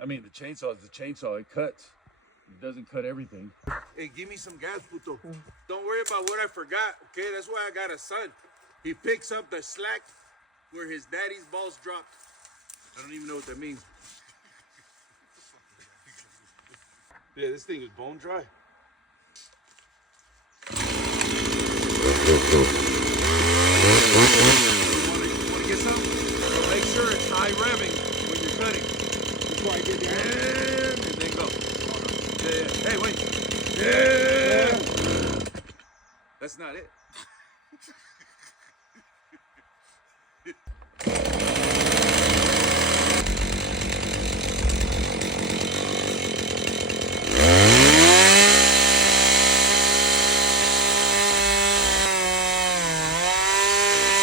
I mean, the chainsaw is the chainsaw. It cuts. It doesn't cut everything. Hey, give me some gas, puto. Don't worry about what I forgot, okay? That's why I got a son. He picks up the slack where his daddy's balls dropped. I don't even know what that means. Yeah, this thing is bone dry. You wanna get some? So make sure it's high revving when you're cutting. Before I get down. And then go. Yeah. Hey, wait. Yeah. That's not it.